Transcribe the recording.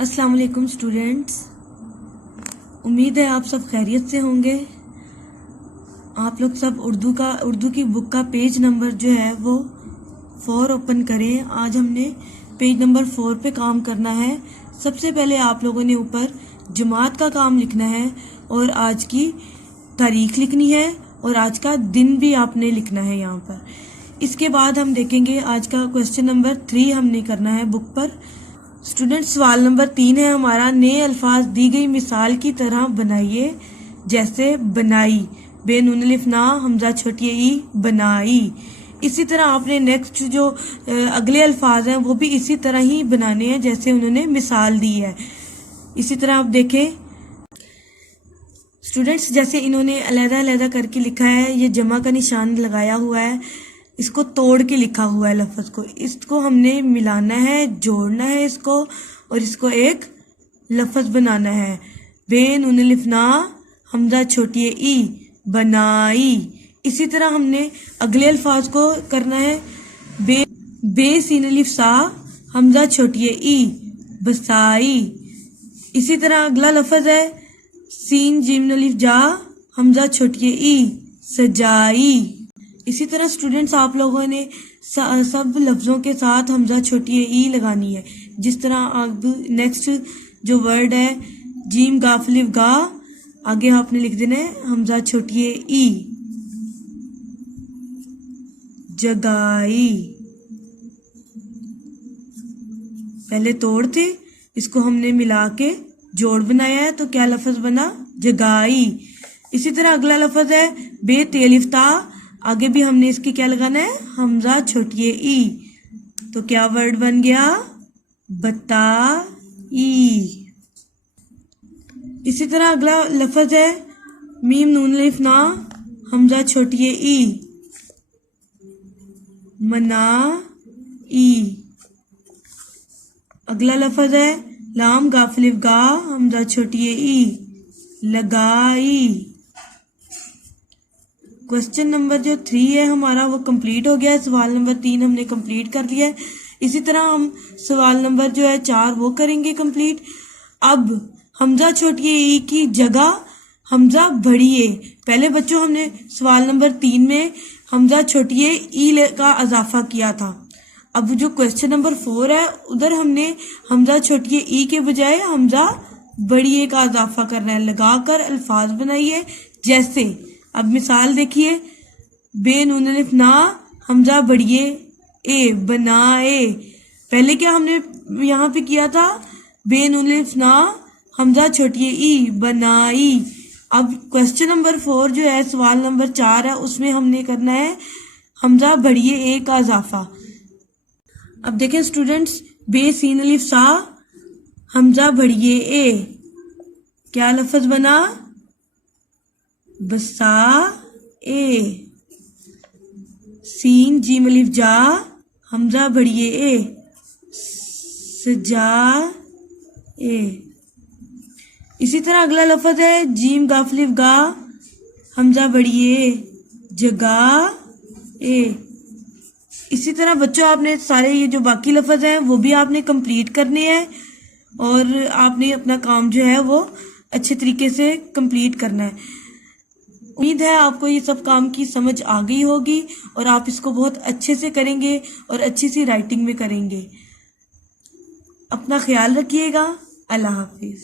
السلام علیکم اسٹوڈینٹس، امید ہے آپ سب خیریت سے ہوں گے۔ آپ لوگ سب اردو کی بک کا پیج نمبر جو ہے وہ 4 اوپن کریں۔ آج ہم نے پیج نمبر 4 پہ کام کرنا ہے۔ سب سے پہلے آپ لوگوں نے اوپر جماعت کا کام لکھنا ہے اور آج کی تاریخ لکھنی ہے اور آج کا دن بھی آپ نے لکھنا ہے یہاں پر۔ اس کے بعد ہم دیکھیں گے آج کا کوشچن نمبر 3 ہم نے کرنا ہے بک پر۔ اسٹوڈنٹ سوال نمبر 3 ہے ہمارا، نئے الفاظ دی گئی مثال کی طرح بنائیے، جیسے بنائی، بے نون الف نا حمزہ چھوٹی ای، بنائی۔ اسی طرح آپ نے نیکسٹ جو اگلے الفاظ ہیں وہ بھی اسی طرح ہی بنانے ہیں جیسے انہوں نے مثال دی ہے۔ اسی طرح آپ دیکھیں اسٹوڈنٹس، جیسے انہوں نے علیحدہ علیحدہ کر کے لکھا ہے، یہ جمع کا نشان لگایا ہوا ہے، اس کو توڑ کے لکھا ہوا ہے لفظ کو، اس کو ہم نے ملانا ہے، جوڑنا ہے اس کو، اور اس کو ایک لفظ بنانا ہے۔ بے نون الف نا حمزہ چھوٹی ای، بنائی۔ اسی طرح ہم نے اگلے الفاظ کو کرنا ہے، بے سین الف سا حمزہ چھوٹی ای، بسائی۔ اسی طرح اگلا لفظ ہے سین جیم الف جا حمزہ چھوٹی ای، سجائی۔ اسی طرح اسٹوڈنٹس آپ لوگوں نے سب لفظوں کے ساتھ حمزہ چھوٹی ای لگانی ہے، جس طرح اب نیکسٹ جو ورڈ ہے جیم گاف الف گا، آگے آپ نے لکھ دینا ہے حمزہ چھوٹی ای، جگائی۔ پہلے توڑ تھے، اس کو ہم نے ملا کے جوڑ بنایا ہے، تو کیا لفظ بنا؟ جگائی۔ اسی طرح اگلا لفظ ہے بے تے الف تا، آگے بھی ہم نے اس کی کیا لگانا ہے؟ حمزہ چھوٹی ای، تو کیا ورڈ بن گیا؟ بتائی۔ اسی طرح اگلا لفظ ہے میم نون الف نا حمزہ چھوٹی ای، منائی۔ اگلا لفظ ہے لام گاف الف گا حمزہ چھوٹی ای، لگائی۔ کوشچن نمبر جو 3 ہے ہمارا وہ کمپلیٹ ہو گیا ہے، سوال نمبر 3 ہم نے کمپلیٹ کر لیا ہے۔ اسی طرح ہم سوال نمبر جو ہے 4 وہ کریں گے کمپلیٹ۔ اب حمزہ چھوٹی ای کی جگہ حمزہ بڑی اے، پہلے بچوں ہم نے سوال نمبر 3 میں حمزہ چھوٹی ای کا اضافہ کیا تھا، اب جو کوشچن نمبر 4 ہے ادھر ہم نے حمزہ چھوٹی ای کے بجائے حمزہ بڑی اے کا اضافہ کرنا ہے، لگا کر الفاظ بنائیے جیسے، اب مثال دیکھیے، بے نون الف نا حمزہ بڑی اے، بنائے۔ پہلے کیا ہم نے یہاں پہ کیا تھا؟ بے نون الف نا حمزہ چھوٹی ای، بنائی۔ اب کوشچن نمبر 4 جو ہے سوال نمبر 4 ہے، اس میں ہم نے کرنا ہے حمزہ بڑی اے کا اضافہ۔ اب دیکھیں اسٹوڈنٹس، بے سین الف سا حمزہ بڑی اے، کیا لفظ بنا؟ بسا اے۔ سین جیم الف جا حمزہ بڑی اے، سجا اے۔ اسی طرح اگلا لفظ ہے جیم گاف الف گا حمزہ بڑی اے، جگا اے۔ اسی طرح بچوں آپ نے سارے یہ جو باقی لفظ ہیں وہ بھی آپ نے کمپلیٹ کرنے ہیں اور آپ نے اپنا کام جو ہے وہ اچھے طریقے سے کمپلیٹ کرنا ہے۔ امید ہے آپ کو یہ سب کام کی سمجھ آ گئی ہوگی اور آپ اس کو بہت اچھے سے کریں گے اور اچھی سی رائٹنگ میں کریں گے۔ اپنا خیال رکھیے گا۔ اللہ حافظ۔